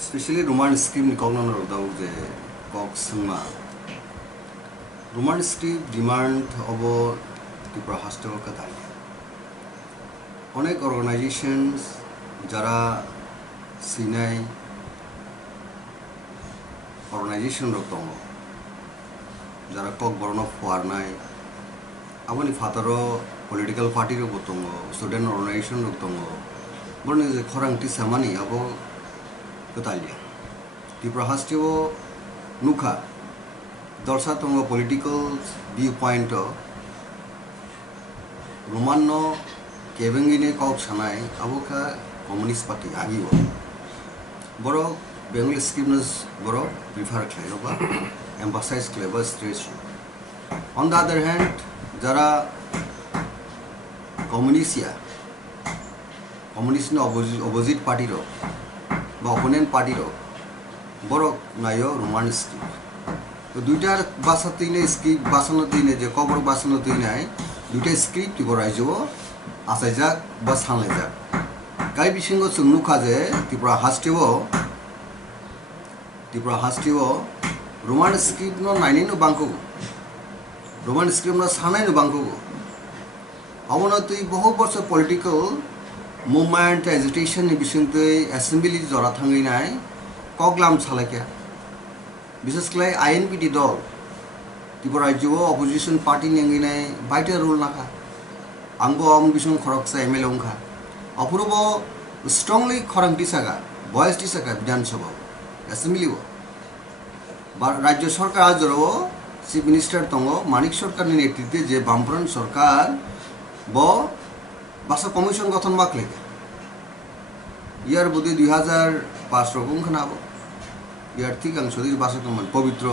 Especially Roman scheme ni kong nang rodaw je kok sungma. Roman scheme demand obo Tripura hostel ka dai. অনেক organizations যারা Sinai organization rok tongo jara Kokborok fuarnai aboni fataro political party rok tongo student organization rok tongo borne je khorang ti samani abo kotalia Tripura hosteo nukha dorsa tongo political viewpoint Romano Kevengine kok sanai aboka communist party agibo boro Bengali scheme boro prefer khlaiba emphasize clever stress on the other hand jara communist no opposite party ro ba opponent party ro boro nayo Roman scheme to duitar basatine scheme basanotine je Kokborok basanotine দুইটা script বরাইজো আসাইজাক বা সানলাইজাক গাই বিসঙ্গ সুনুখা যে Tripura হাস্টিও Roman script ন নাইনাইনো বাংকো Roman script ন সানাইনো বাংকো অবনতি বহু বছর political movement agitation नि বিসঙ্গে assembly জরা থাঙ্গিনাই কগলাম সালাইকা বিশেষ করে আইএনপিটি দল Tripura রাজ্য অপোজিশন পার্টি নেঙ্গিনাই বাইটা রোল নাখা আংবো আম বিসং খরকসা MLA ওংখা অপূর্ব স্ট্রংলি খরংটি সাকা ভয়েসটি সাকা বিধানসভা অ্যাসেম্বলিও রাজ্য সরকার আজরও চিফ মিনিস্টার তঙ্গ মানিক সরকারनि নেতৃত্বে যে বামফ্রন্ট সরকার ব বাসা কমিশন গঠন মাকলে ইয়ার বোধে 2005 রকম খানাবো ইয়ার ঠিক আং সদির বাসা কমন পবিত্র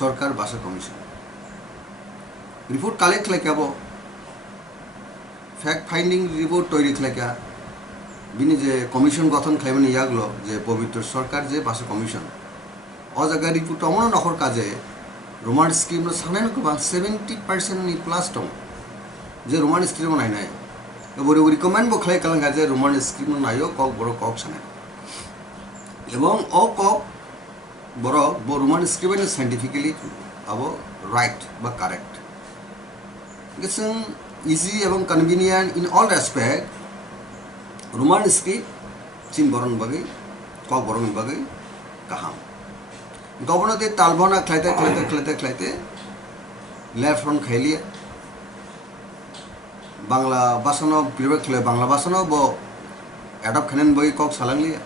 সরকার বাসা কমিশন রিপোর্ট কালেক্ট লাইকাবো ফ্যাক্ট ফাইন্ডিং রিপোর্ট তৈরি লাইকা বিনি যে কমিশন গঠন খাইমানি ইয়াগলো যে পবিত্র সরকার যে বাসা কমিশন অ জায়গা রিপোর্ট অমন নখর কাজে রোমান স্কিম সানাই নকবা 70% নি প্লাস দं যে রোমান স্কিম নাই নাই বড় রিকমেন্ড বো খাই কালাঙ্গা যে রোমান স্কিম নাইও Kokborok কক সানাই এবং অ cock Borok bo Roman script is scientifically abo right but correct. It's easy and convenient in all respect. Roman script chin boron bagi Kokborok bagi kaham. Governor de talbona khlaite left front khailia Bangla basano pure khle Bangla basano bo adopt khanen bagi kok salanglia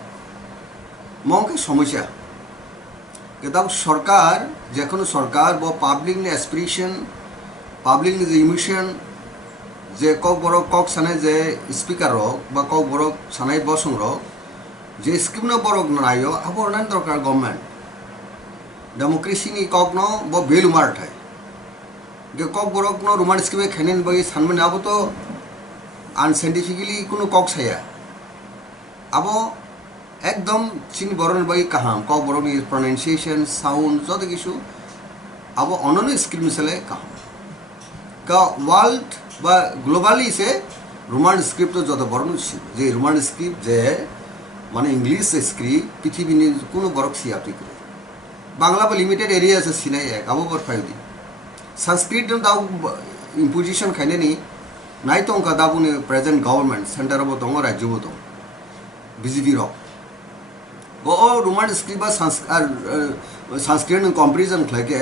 mongke সমস্যা কেতাব সরকার যে কোনো সরকার বা public নি aspiration public নি যে emotion যে Kokborok cock সানাই যে স্পিকার রক বা Kokborok সানাই বসং রক যে স্কিম ন বরক নাইও আবর নান দরকার গভর্নমেন্ট ডেমোক্রেসি নি কক ন ব বেলু মারঠাই যে Kokborok ন রোমান স্কিমে খেনেন বই সানমানে আবো তো আনসাইন্টিফিক্যালি কোনো কক ছায়া আবো একদম চিনি বরণ by কাহাম Kokborok ni pronunciation sound যত কিছু আবো অনন্য স্ক্রিপ্ট মিশালে কাহাম কা ওয়ার্ল্ড বা গ্লোবালি সে রোমান স্ক্রিপ্ট যত বরণ যে রোমান স্ক্রিপ্ট যে মানে ইংলিশ স্ক্রিপ্ট পৃথিবীর কোনো বরক সিয়াপি করে বাংলা বা লিমিটেড এরিয়া আছে সিনাই এক আবো বর ফাইদি সংস্কৃত দাও ইম্পোজিশন খাইনে নি নাই তো অঙ্কা দাবুনি প্রেজেন্ট গভর্নমেন্ট সেন্টার অব দङ রাজ্যব দङ বিজেপি রক Roman script বা সংস্কৃত কম্পারিজন খাইকে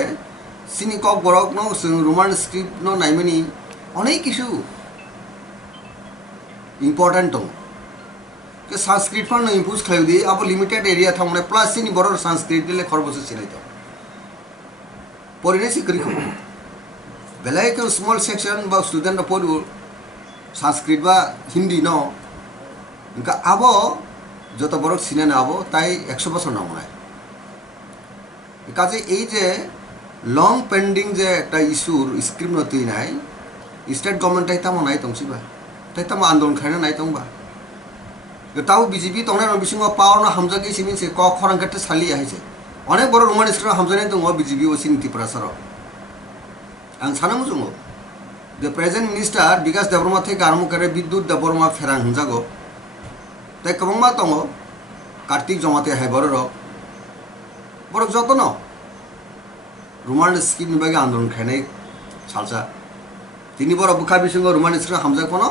সিনি Kokborok ন রোমান স্ক্রিপ্ট ন নাইমানি অনেক কিছু ইম্পর্টেন্ট দं কে সংস্কৃত ফান ইম্পোজ খাইদি আবো লিমিটেড এরিয়া থামনে প্লাস সিনি বড় সংস্কৃত দিলে খরবস সিনাই তো পরিনেসি করি খম বেলাই কে স্মল সেকশন বা স্টুডেন্ট পড়ু সংস্কৃত বা হিন্দি ন ইনকা আবো যত বড় সিনে না আবো তাই 100 বছর না মনে কাজে এই যে লং পেন্ডিং যে একটা ইস্যুর স্ক্রিপ্ট নতি নাই স্টেট গভর্নমেন্ট তাই তামো নাই তংসিবা তাই তামো আন্দোলন খাইনা নাই তংবা তাও বিজেপি তংনা বিসিং পাওয়ার না হামজাকি সিমিন সে ক খরাং কাটে সালি আইছে অনেক বড় রোমান স্ক্রিপ্ট হামজানাই দङ বিজেপি ও সিন ত্রিপুরা সর আং সানামু জङ the present minister because Debbarma থেকে আরম্ভ করে বিদ্যুৎ Debbarma ফেরাং হঞ্জাগো তাই কবংমা দङ कार्तिक जमाते हाय बर बरक जतन रोमान स्क्रिप्ट बागे आंदोलन खाने सालसा তিনি बर बुखा बिसंग रोमान स्क्रिप्ट हामजा कोनो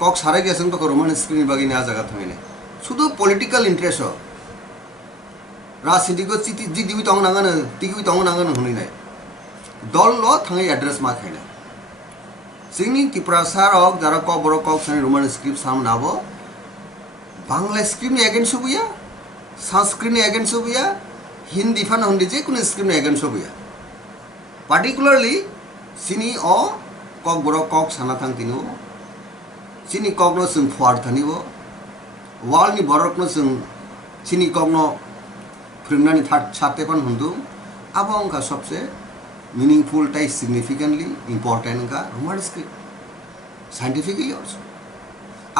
कक सारे गेसन तो रोमान स्क्रिप्ट बागे ना जागा थांगने शुद्ध पॉलिटिकल इंटरेस्ट राजनीति को जी दिवि तंग नांगन तिगि तंग नांगन हुनि नाय दल ल थांगे एड्रेस मा खायना जोंनि त्रिपुरा सारक जारा ककबरक कक सानि रोमान स्क्रिप्ट साम नाबो बांग्ला स्क्रिप्ट एगेन्स्ट होबिया संस्कृत एगेन्स्ट होबिया हिंदी फान हिंदी जे कुनो स्क्रिप्ट एगेन्स्ट होबिया पार्टिकुलारली सिनी अ ककबरक कक साना थां तिनु सिनी ककनो जों फुवार थानिबो वालनि बरकनो जों सिनी ककनो फोरोंनानै सातेफान हुंदु आबंग का सबसे मीनिंगफुल टाइप सिग्निफिकेंटली इम्पोर्टेंट का रोमान स्क्रिप्ट साइंटिफिकली ऑल्सो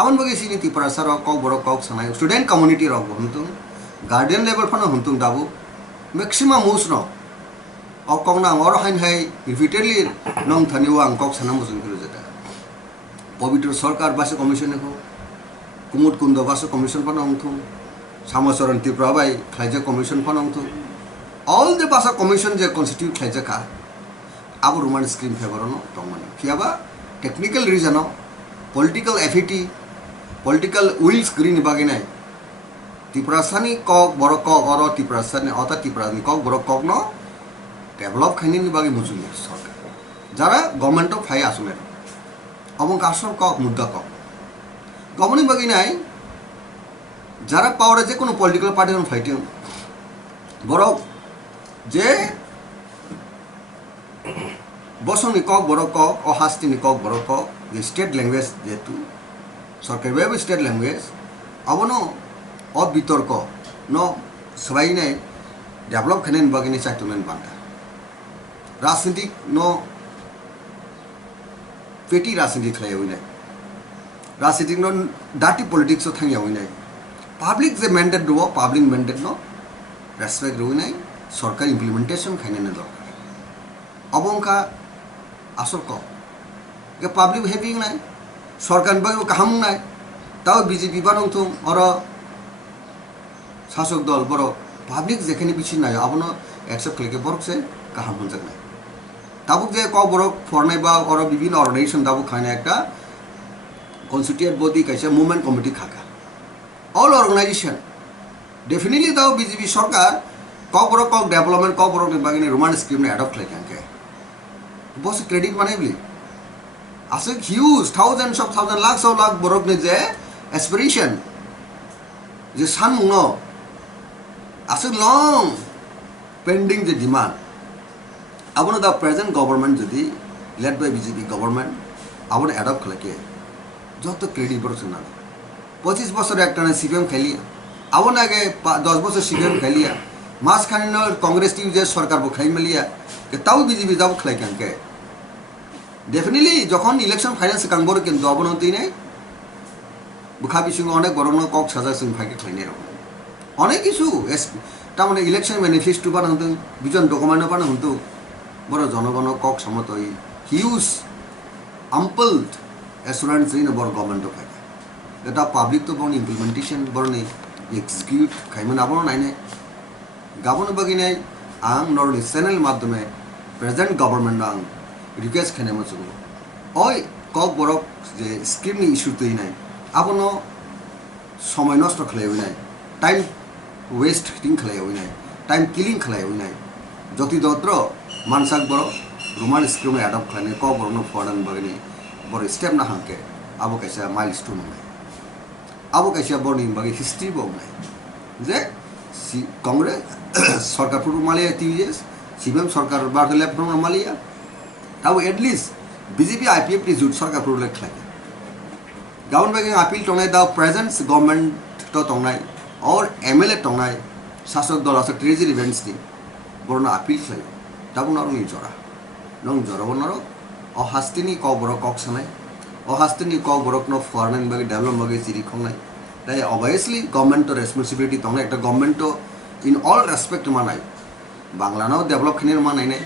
आवन बगे सिनी त्रिपुरा सार ककबरक कक सानाय स्टूडेंट कम्युनिटी रक हुंतु गार्डियन लेवल फान हुंतु दाबु मैक्सिमम मुस न अकंना और हाइन हाय रिपीटेडली नंग थानिवा आं कक साना मुजुं फिरो जता पवित्र सरकार बासे कमिशन को कुमुद कुंद बासे कमिशन फान हुंतु सामसरन त्रिपुरा बाय खायजा कमिशन फान हुंतु ऑल द बासा कमिशन जे कॉन्स्टिट्यूट खायजा का अब रोमान स्क्रिप्ट फेवरनो तंगमन कियाबा टेक्निकल रीजन पॉलिटिकल एफिटी पॉलिटिकल विल्स ग्रीन बागिनाय त्रिपुरासानी कक बरक कक और त्रिपुरासानी अता त्रिपुरानी कक बरक कक न डेभलप खायनि बागि मुजुनि सरकार जारा गवर्नमेंट अफ फाय आसुमे अबं कासर कक मुद्दा कक गवर्नमेंट बागिनाय जारा पावर जे कोनो पॉलिटिकल पार्टी न फाइटिं बरक जे बसनि कक बरक कक अहास्तिनि कक बरक कक जे स्टेट लैंग्वेज जेतु सरकार बेबो स्टेट लैंग्वेज अबनो अबितर्क न सबाइनाय डेभलप खायनि बागिनि चाइटुमेन बान्दा राजनीतिक न पेटी राजनीति खालायविनाय राजनीतिक न डाटी पॉलिटिक्स थांगियाविनाय पब्लिक जे मैंडेट दो पब्लिक मैंडेट न रेस्पेक्ट रुइनाय सरकार इम्प्लीमेंटेशन खायने दरकार अबंका आसल क के पब्लिक हेविंग नाय सरकार बागो काहाम नाय ताव बीजेपी बानंथुम और शासक दल बर पब्लिक जेखाने बिछि नाय अबनो एक्सेप्ट खालायके बरक से काहाम होनजानाय ताबुक जे ककबरक फरनाय बा और विभिन्न अर्गेनाइजेशन दाबु खायना एकटा कन्स्टिट्यूएंट बॉडी कैसे मूवमेंट कमिटी खाका ऑल ऑर्गेनाइजेशन डेफिनेटली दाव बीजेपी सरकार ककबरक कक डेवलपमेंट ककबरक बागिनि रोमान स्क्रिप्ट ने एडॉप्ट खालायखांके बस क्रेडिट बानायबली आसे huge thousands of thousand lakh बरक ने जे एस्पिरेशन जे सानमुंग आसे लॉन्ग पेंडिंग जे डिमांड आबनो दा प्रेजेंट गवर्नमेंट जदि लेड बाय बीजेपी गवर्नमेंट आबनो एडॉप्ट खालायके যত ক্রেডিট বড় না 25 বছর একটা সিপিএম খেলিয়া আবন আগে 10 বছর সিপিএম খেলিয়া মাস খানি কংগ্রেস টিম যে সরকার বো খাই মেলিয়া কে তাও বিজেপি যাও খেলাই কানকে ডেফিনেটলি যখন ইলেকশন ফাইনান্স কাংবর কিন্তু অবনতি নাই বুখা বিসঙ্গ অনেক বড় বড় কক সাজা সিং ফাইকে খাইনে রকম অনেক কিছু তার মানে ইলেকশন ম্যানিফেস্টো বানাতো বিজন ডকুমেন্ট বানাতো বড় জনগণ কক সমতই huge ampled assurance in about government of Saka. That are public to born implementation, born execute, Kaiman Abon Nine, Governor Bagine, Ang nor the Senate Madame, present government Ang, request Kanemasu. Oi, Kokborok, the screaming issue to Inai, Abono, Somanos to Clavina, time wasting Clavina, time killing Clavina, Joti Dotro, Mansak Borok, Roman scream adopt Clan, Kokborno Foreign Bagini. बड़े step ना हांके अब कैसे milestone है अब कैसे बड़ी बड़ी history बोलना जे कांग्रेस सरकार पुरु मालिया टीवीएस सीएम सरकार बार लेफ्ट पुरु मालिया अब एटलीस्ट बीजेपी आईपीएफ टी जुट सरकार पुरु लेख लागे गाउन बागे अपील टंगनाय दा प्रेजेंट गवर्नमेंट तो टंगनाय और एमएलए टंगनाय शासक दल आसे ट्रेजरी इवेंट्स दी बरना अपील खाय दाबु नरनि जरा नंग जरा बनरो अहास्तिनी ककबरक कक सानाय अहास्तिनी ककबरक न फॉरेन बागे डेवलप बागे सिरि खंनाय ताई ऑब्वियसली गवर्नमेंट रेसपॉन्सिबिलिटी तंग एक गवर्नमेंट इन ऑल रेस्पेक्ट मानाय बांग्लानाव डेवलप खनिर मानाय ने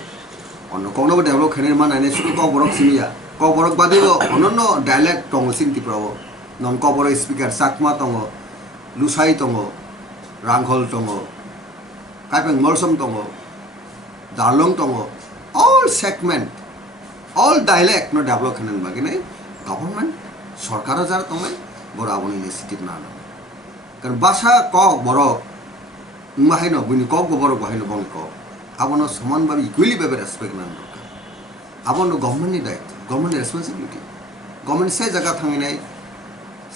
अन्य कोनो डेवलप खनिर मानाय ने शुधु ककबरक सिमिया ककबरक बादेबो अन्य डायलेक्ट तंग सिंतिफ्राव नन ककबरक स्पीकर साकमा तंग लुसाई तंग Ranghol tongo, kaipeng molsom tongo, darlong tongo, all segment, all dialect no develop khanen bagine government সরকারও যারা তোমায় বড় আবনি ইনিশিয়েটিভ না নাও কারণ ভাষা কক বড় মাহাইন বুনি কক বড় বাহাইন বং কক আবনো সমানভাবে ইকুয়ালি ভাবে রেসপেক্ট না দরকার আবনো গভর্নমেন্টনি দায়িত্ব গভর্নমেন্ট রেসপন্সিবিলিটি গভর্নমেন্ট সে জায়গা থামিনাই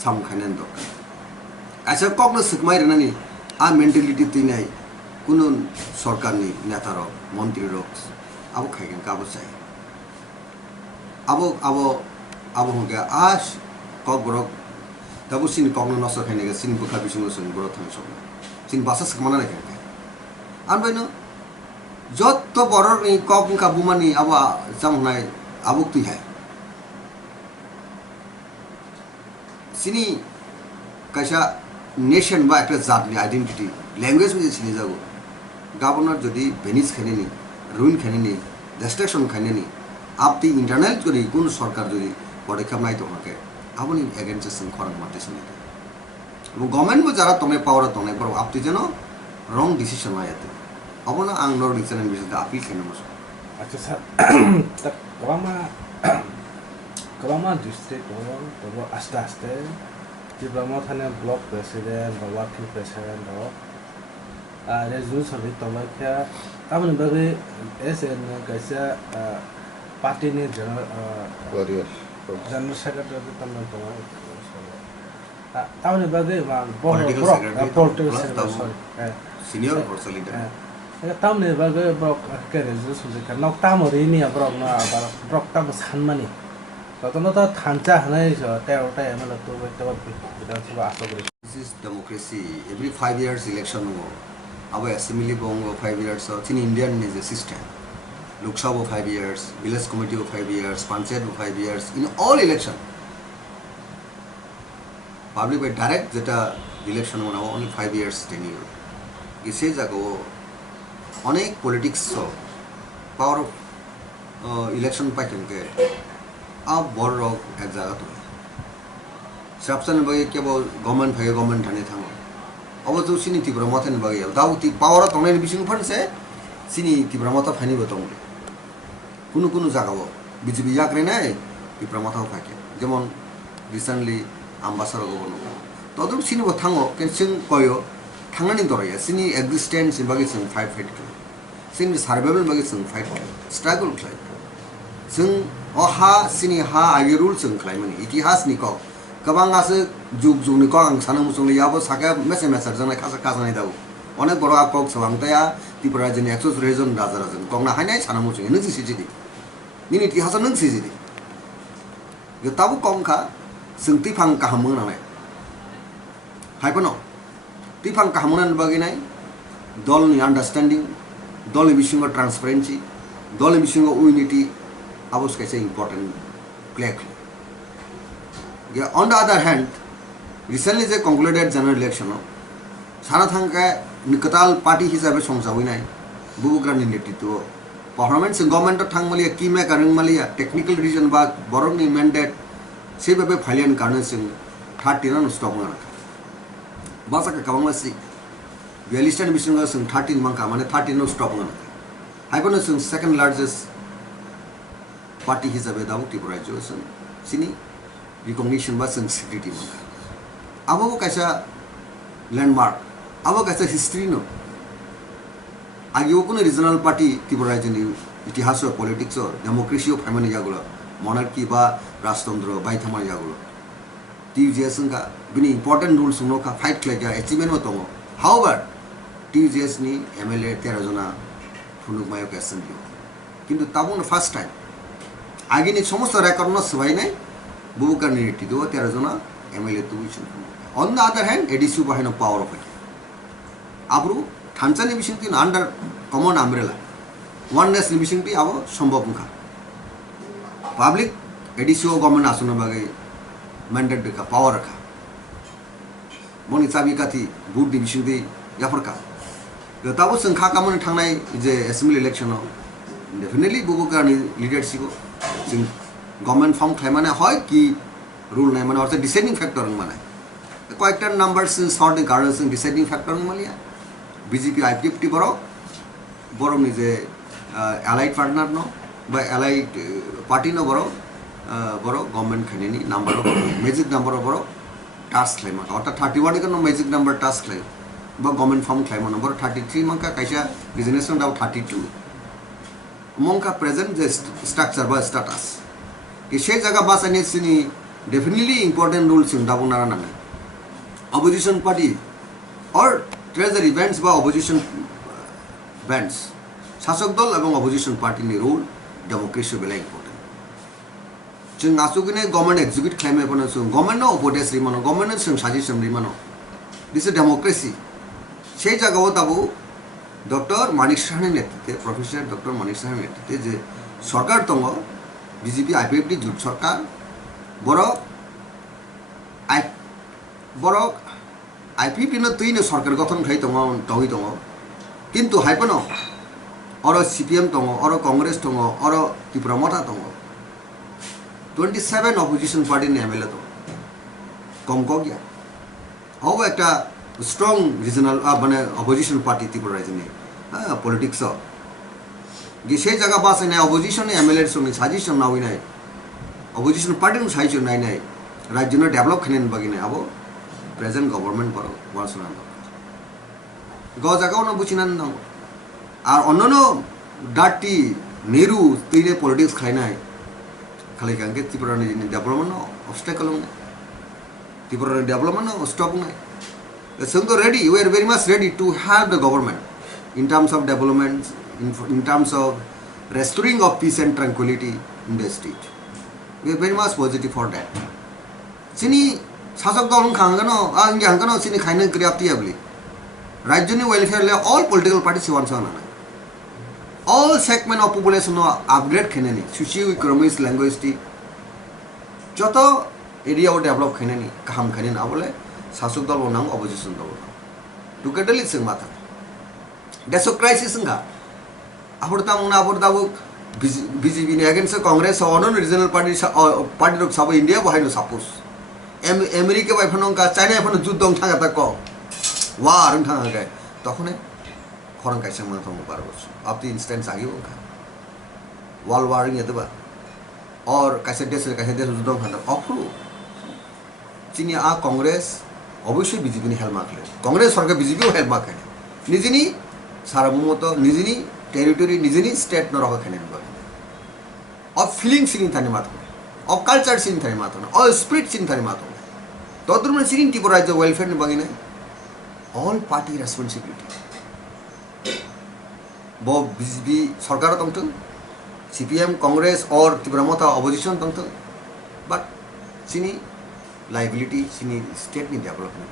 সামখাইনান দরকার আচ্ছা কখনো শিখমাই রেনানি আর মেন্টালিটি তুই নাই কোনো সরকারনি নেতার মন্ত্রীর আবো খাইগেন কাবো চাই abo hongga as Kokborok dabu sin kogno noso khainega sin bukha bisingo sin boro thang sok sin basa sakmana na khainga an baino jotto boror ni kok ka bumani aba jamnai abuk tu hai sini kaisa nation ba ekta jat ni identity language mi sini jago governor jodi venice khaineni ruin khaineni destruction khaineni আপনি internal করি কোন সরকার যদি পদক্ষেপ নাই তোমাকে আপনি against খরচ মারতে শুনিতে এবং গভর্নমেন্ট যারা তুমি পাওয়ার তোনে বড় আপনি যেন রং ডিসিশন হয় এতে হব না আং নর ডিসিশনের বিষয়ে আপিল কেন মশো আচ্ছা স্যার কবামা ডিস্ট্রিক্ট তবু আস্তে আস্তে Debbarma থানে ব্লক প্রেসিডেন্ট বা ওয়ার্কিং প্রেসিডেন্ট রেজুলেশন তোমাকে আপনি বাকি এস এন কাইসা পার্টি নি জেনারেল সেক্রেটারি তমন তোমার আপনি বাকি political secretary sorry senior person leader tamne bagai brok ke resolution je kan nok tam ori ni brok na bar brok tam sanmani tono ta thancha hanai so te ota MLA to bidan sabha aso kori this is democracy every 5 years election ho abo assembly bongo 5 years so in Indian is a system Lok Sabha 5 years village committee 5 years panchayat 5 years in all election public by direct jeta election ho only 5 years tenure ise jago অনেক politics পাওয়ার election পাইতেনকে আব বড় এক জায়গা তো সাবসান বাগে কেবল government ভাগে government Thane থামো অবশ্য সিনি তীব্র মতেন বাগে দাও তি পাওয়ার তংনের বিশিং ফানছে সিনি তীব্র মত ফানিব তংলে কোনো কোনো জায়গাও বিজেপি জাগরে নাই তীব্র মতাও ফাকে যেমন রিসেন্টলি আম্বাসার গভর্নর তদম সিনিব থাঙো কেন কয়ো थांनानै दराया सिनि एक्जिस्टेंस बागै जों फाइट खालाम जोंनि सार्भाइभेल बागै जों फाइट स्ट्रागल खालाम जों हा सिनि हा आगे रुल जों खालामो इतिहासनि कौ गोबाङासो जुग जुगनि कौ आं सानो मुसुंलियाबो साका मेसे मेसार जोंनाय खासा खाजानाय दाव अनेक बर' कक सवांताया त्रिपुरा जोंनि 100 जन राजा कौना हायनाय सानो मुसुं नों सिजिदि निनि इतिहास नों सिजिदि गताबो कमखा जों तिफां काहामो नालाय हायपनो টিফাং কাহামনান বাগিনাই দলনি আন্ডারস্ট্যান্ডিং দলের বিসঙ্গ ট্রান্সপারেন্সি দলের বিসঙ্গ ইউনিটি আবশ্যক কাছে important play on the other hand recently যে কনক্লুডেড জেনারেল ইলেকশন সারা থাকা নিকতাল পার্টি হিসাবে সংসাবইনাই বুবুগ্রানি নেতৃত্ব পার্লামেন্ট গভর্নমেন্ট থাকমালিয়া কি মেকার মালিয়া টেকনিক্যাল রিজন বা বরংনি ম্যান্ডেট সেইভাবে ফাইলিয়ান কারণে जों 13 স্টপ না Bahasa ke kawang masih, bialistan bising nggak seng 13 mangka mana 13 no stop nggak, hai pun seng second largest party hisabe dawu Tripura jo seng sini recognition bah seng security mangka, abo kaisa landmark, abo kaisa history no, agi wo kono regional party Tripura jo ni itihas o politics o democracy o family jagulo, monarchy bah rajtantro bai thamar jagulo. TUGS का बिनी important rules उनो का fight किया achievement में तो however TUGS नि MLA 13 जना फुनुक मायो के assembly किंतु ताबुन first time आगे नि समस्त रेकर्ड न सबाई नै बुबुकार निटी दो 13 जना MLA तो विषन on the other hand ADC बाहिनो पावर ऑफ आब्रु थानचानि बिसिंति अंडर कमन अम्ब्रेला वननेस नि बिसिंति आबो सम्भव नखा पब्लिक एडीसी गवर्नमेंट आसन बागे मैंडेट देखा पावर रखा मनी चाबी काथी बुट डिविजन दे याफरका गताबो जों खाकामोन थांनाय जे एसेम्बली इलेक्शन डेफिनेटली बुबुकारनि लीडरशिप जों गवर्नमेंट फॉर्म खालामनाय হয় কি रूल नाय माने अर्थ डिसाइडिंग फैक्टर माने কয়েকটা নাম্বার শর্ট কারণ ডিসাইডিং ফ্যাক্টর মালিয়া বিজেপি আইপিএফটি বড় নিজে অ্যালাইড পার্টনার ন বা অ্যালাইড পার্টি ন বড় গভর্নমেন্ট খাইনি নাম্বার মেজিক নাম্বার বড় টাস্ক খাইমা অর্থাৎ 31 কেন মেজিক নাম্বার টাস্ক খাই বা গভর্নমেন্ট ফর্ম খাইমা নম্বর 33 মাঙ্কা কাইসা রিজনেশন দাও 32 মঙ্কা প্রেজেন্ট যে স্ট্রাকচার বা স্ট্যাটাস कि সেই জায়গা বাঁচানি চিনি डेफिनेटली इम्पोर्टेंट रूल्स दाबो नारा नामे अपोजिशन पार्टी और ट्रेजरी बैंड्स बा अपोजिशन बैंड्स शासक दल एवं अपोजिशन पार्टी नि रूल डेमोक्रेसी बेला इम्पोर्टेंट जों आसुगिने गवर्नमेंट एक्जिक्यूट खालामनाय फनो जों गवर्नमेंट नो उपदेश रिमानो गवर्नमेंट जों साजेशन रिमानो दिस इज डेमोक्रेसी সেই জায়গাও दाबो डॉक्टर मानिक साहानि नेतृत्वे प्रोफेसर डॉक्टर मानिक साहानि नेतृत्वे जे सरकार दङ बीजेपी आईपीएफटी जुट सरकार बरक आईपीपी तुईनो सरकार गठन खाई तंगी दङ किन्तु हाइपन और सीपीएम दङ और कांग्रेस दङ और त्रिपुरा मता दङ 27 अपोजिशन पार्टी एमएलए दङ कम गया अब एक स्ट्रंग रिजनल माने अपोजिशन पार्टी त्रिपुरा रायजोनि पलिटिक्स से जगह बास अपोजिशन एमएलए साजेशन नाविनाय अपोजिशन पार्टी साइज नाई राज्य डेवलप खाने बगिने अब प्रेजेंट गवर्नमेंट पर वासना ग जगह बुझिना और अन्य डाटी नेहरू तीन पलिटिक्स खाई खाली के Tripura development obstacle Tripura development stop जों तो ready we are very much ready to have the government in terms of development in terms of restoring of peace and tranquility in the state. We are very much positive for that. Sini sasak dol khangano ang hangano sini khaina kriapti abli. Rajyoni welfare le all political parties want sana. All segment of population no upgrade kheneni socio-economic language ti joto area o develop kheneni kaham khenin abole sasak dol nang opposition dol. Together sing mata. That's a crisis nga. BJP ने against Congress और regional party लोग सब India बहाय suppose America बाइफन का China बाइफन युद्ध थांगा तक वार थांगा गए तखने खरं कैसे मन थांग बार अब तो इंस्टेंस आगे वर्ल्ड वार ये और कैसे देश युद्ध थांगा अफ्रू चीनी आ कांग्रेस अवश्य बीजेपी ने हेल्प मार्क कांग्रेस सरकार बीजेपी हेल्प मार्क निजी सार्वभौमत्व निजी टेरिटोरी निजी स्टेट न रखा खेने और फीलिंग सिंग थानी मात और कल्चर सिंग थानी मात और स्पिरिट सिंग थानी मात तो में सिंग त्रिपुरा राज्य वेलफेयर ने बगिने ऑल पार्टी रेस्पॉन्सिबिलिटी वो बीजेपी सरकार तंग सीपीएम कांग्रेस और त्रिपुरा मता अपोजिशन तंग बट सिनी लाइबिलिटी सिनी स्टेट नि डेवलपमेंट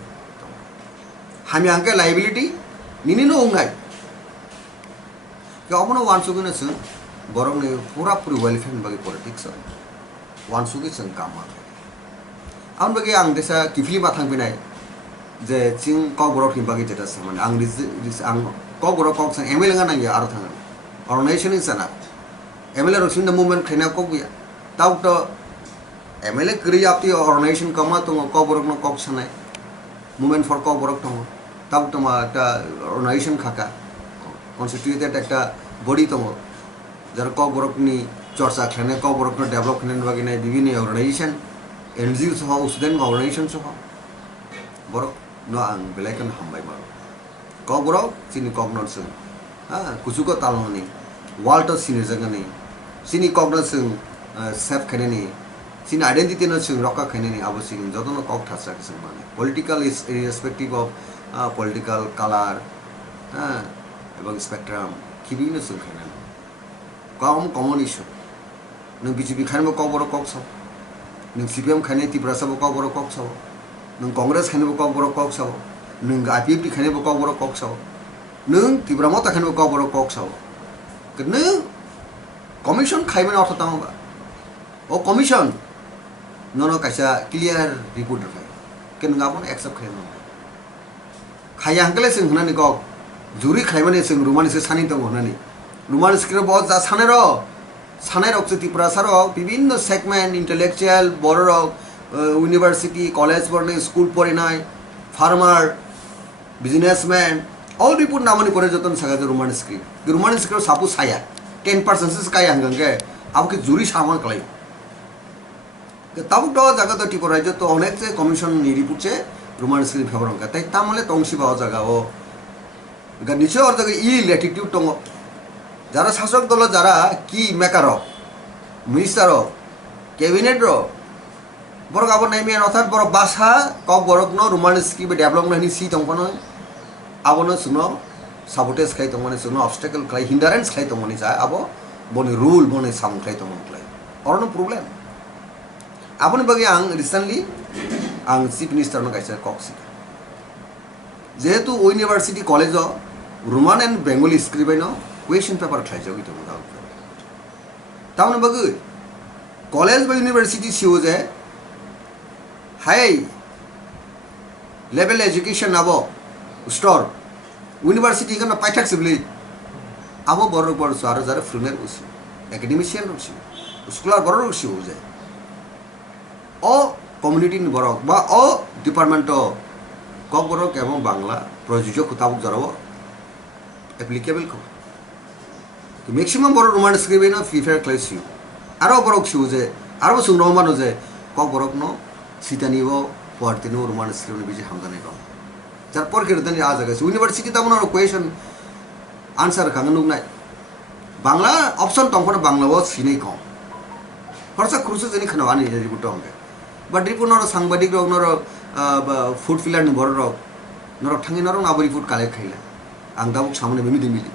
हामी आंके लाइबिलिटी निनी नो उंगाई अपना वानसुगी बरं ने पूरा पूरी वेलफेयर बगे पॉलिटिक्स वानसुगी काम आम बगे आं देशा किफली मा थांफिनाय जे चिं ककबरक नि बगे जेटा सामान आं ककबरक कक एमएलए गा नांगे आरो थांगोन organisation इसाना MLA Rasin the movement खैना कक गया ताव तो एमएलए क्रि आपति ऑर्गेनाइजेशन कमा तो ककबरक न कक सानाय मूवमेंट फॉर ककबरक दङ ताव तो मा ता ऑर्गेनाइजेशन खाका कन्स्टिट्यूटेड एक बडी दङ जार ककबरक नि चर्चा खाने ककबरक न डेवलप खाने बगिने विभिन्न ऑर्गेनाइजेशन एनजीओ सह स्टूडेंट ऑर्गेनाइजेशन सह बरक न आं बेलायखन हामबाय मारो ककबरक सिनि ककनर जों कुचुको तालनि वाल्ट सिनि जगनि सिनि ककनर जों सेफ खाने सिनि आइडेंटिटी न जों रका खाने आवश्यक जतन कक थासा जों माने political is irrespective of political colour एवं स्पेक्ट्राम किबिनो जों खाने कम कमन इशू नों बीजेपी खाने ककबरक कक सब नों सीपीएम खाने त्रिपुरा सब ककबरक कक सब नों कांग्रेस खाने ककबरक कक सब नों आईपीएफटी खाने ककबरक कक सब नों त्रिपुरा मता खाने ककबरक कक सब नों कमिशन खाइमेन अर्थ तांबा ओ कमिशन नो कैसा क्लियर रिपोर्ट रखाय के नों आपन एक्सेप्ट खाइनो खाया हंकले जों होनानै कक जुरी खाइमाने जों रुमानि से सानि दङ होनानै रुमानि स्क्रिन बहुत जा सानै रक से त्रिपुरा सार विभिन्न सेगमेंट इंटेलेक्चुअल बर रक ইউনিভার্সিটি কলেজ পড়ে স্কুল পড়ে নাই farmer businessman all report namani pore joton saga je roman script sapu saya 10% se kaya hangange abke juri saman kalai tabu to jaga to tipo rajo to onek je commission ni report che roman script favorang ka tai tamale tongsi bawa jaga o ga niche or jaga e latitude tong jara shasok dolo jara ki maker ro minister ro cabinet ro borok abon nai me othar borok basa Kokborok no roman script development ni si tong kono abono suno sabotage khai tongmani suno obstacle khai hindrance khai tongmani cha abo boni rule boni sam khai tongmani khai or no problem aboni bagi ang recently ang chief minister no kaisa koksi jehetu university college o roman and bengali script no question paper khai jogi to da taun bagi college ba university siu je high level education abo store university kana paithak sibli abo borok bor sar jar fruner usi academician usi scholar borok usi hoje o community ni borok ba o department o Kokborok ebong bangla projojok kutabuk jarabo applicable ko maximum borok roman script no prefer class you aro borok si hoje aro sungno mano je Kokborok no sitani bo portino roman script ni biji hamdane ko jar por kirdan a jaga university ta mono question answer kanganuk nai bangla option tongkona bangla bo sinai kom horsa khursu jeni khana ani report onge but report no sangbadik rok no food filler ni bor rok no thangi no abori food collect khaila ang dabuk samone bemi dimili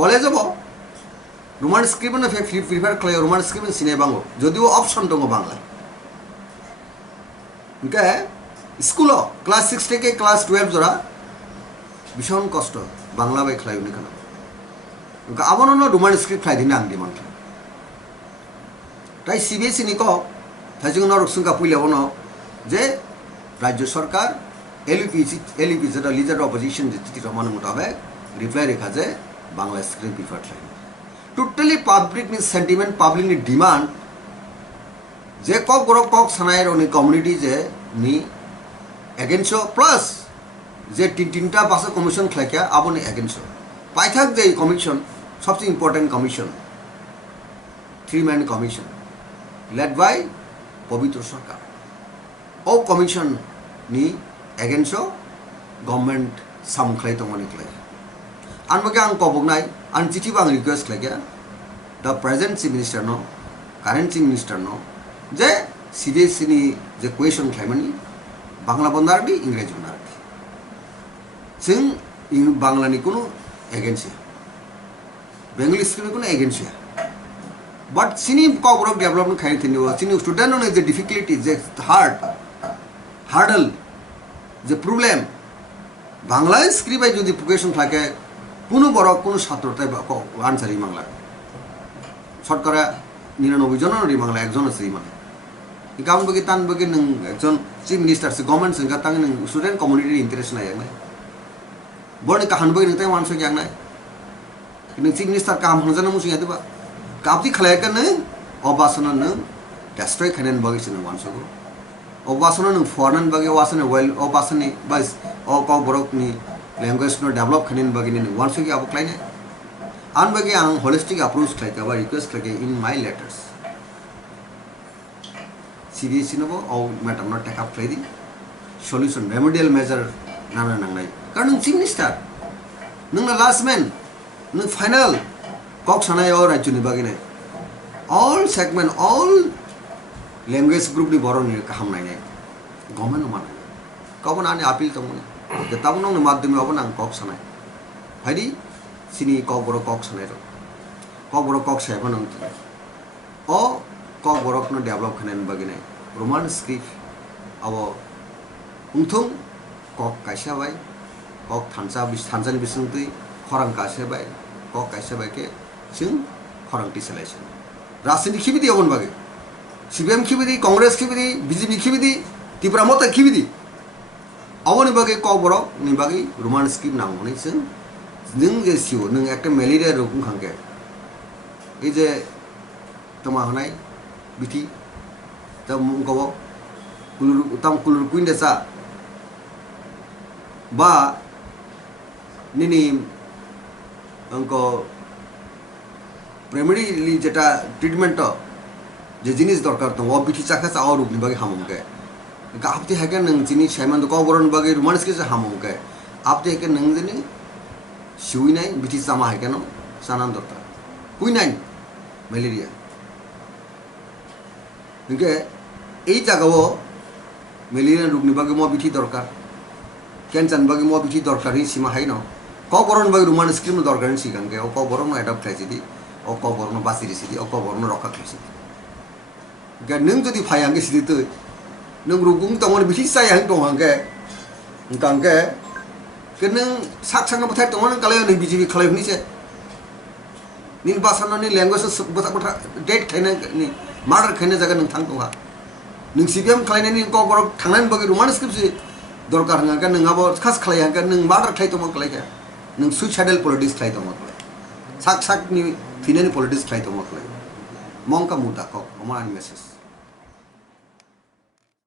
college bo roman script na prefer clay roman script sinai bango jodio option tongo bangla okay school class 6 থেকে class 12 জোড়া ভীষণ কষ্ট Bangla by খেলাই উনি কেন আবার Roman script খাই দিন আং দিমান তাই সিবিএসই নিক তাই রকসুঙ্কা পুইলেব যে রাজ্য সরকার এলইপি যেটা লিডার অপোজিশন যে চিঠি রমান মোতাবেক রিপ্লাই রেখা যে বাংলা স্ক্রিপ্ট প্রিফার খাই টোটালি পাবলিক নি সেন্টিমেন্ট পাবলিক নি ডিমান্ড যে Kokborok কক সানায়ের উনি কমিউনিটি যে নি against plus যে তিনটা পাশে কমিশন খাইকা আবনি against পাইথাক যে কমিশন সবচেয়ে important commission 3-man commission led by Pabitra Sarkar ও কমিশন নি against গভর্নমেন্ট সামখাই তমনি খাই আনমকে আং কবগনাই আন চিঠি বাং রিকোয়েস্ট খাইকা দ্য প্রেজেন্ট চিফ মিনিস্টার নো কারেন্ট চিফ মিনিস্টার নো যে সিবিএসই ni যে কোয়েশন খাইমানি বাংলা বন্দারবি ইংরেজি বন্দারবি जों বাংলানি কোনো এগেন্সি বেঙ্গলি স্ক্রিপ্ট কোনো এগেন্সি বাট চিনি Kokborok ডেভেলপমেন্ট খাই থিনি চিনি স্টুডেন্ট নে যে ডিফিকাল্টি যে হার্ডল যে প্রবলেম বাংলা স্ক্রিপ্ট যদি কোয়েশন থাকে কোনো বড় কোনো ছাত্রটাই আনসারই বাংলা শতকরা 99 জনের বাংলা একজন আছে মানে Ikaw bagi tan bagi nang ekjon chief minister se government sing katang nang student community interest na yang nai borni kahan bagi nang tai manso yang nai nang chief minister kam hojana musi adu ba kapti khalai kan nang obasana nang destroy khanen bagi sin manso go obasana nang foreign bagi wasana well obasani bas Kokborok ni language no develop khanen bagi ni manso gi abu klai nai an bagi ang holistic approach klai ka ba request klai in my letters CBSE no all matter not take up play solution remedial measure nana nangnai karon chief minister nung na last man nung final kok sanai or rajyo ni bagine all segment all language group ni boron ni kaham nai ne government man kabon ani appeal tongni de tabon nung madhyame obon ang kok sanai haidi sini Kokborok kok sanai ro Kokborok kok sai banang o Kokborok no develop khanen bagine roman script abo ungthung kok kaisa bai kok thanjani bisungtui khorang kaisa bai kok kaisa bai ke sing khorang ti selection rajniti khibidi obon bage CPM khibidi congress khibidi BJP khibidi Tripura mota khibidi oboni bage Kokborok ni bage roman script nangoni sing nung je siu nung ekta malaria rokung khangke ei je toma hanai bithi ta mungko kulur kuin desa ba nini angko primarily যেটা treatment যে জিনিস দরকার তো ও বিটি চাকা চা আর রুগনি বাগে হামুকে আপনি হেকে নং জিনি সাইমান কবরন বাগে রুমানস কে হামুকে আপনি হেকে নং জিনি শুই নাই বিটি চামা হেকে ন সানান দরকার কুই নাই ম্যালেরিয়া ইনকে এই জায়গাও ম্যালেরিয়া রুগনি বাগে মো বিটি দরকার ক্যান্সার বাগে মো বিটি দরকার হি সীমা হাই ন কবরন বাগে রুমানস ক্রিম দরকার সিগানকে ও কবরন অ্যাডাপ্ট খাইছি দি ও কবরন বাসি দিছি দি ও কবরন রক্ষা খাইছি nung jadi payang ke situ, nung rugung tangan bisnis saya yang tong angke, angke, keneng sak sak apa tangan kalau yang biji kalau ini sih, nin pasal ni language betul date kena ni murder kena jaga nung tang tuha, nung CPM kalau ni kau baru tangan bagi rumah skripsi, dorkar angke nung apa khas kalau angke nung murder kalau tuh kalau ya, nung suicidal politics kalau tuh kalau, sak sak ni final politics kalau tuh kalau, mongka muda kok, omongan message.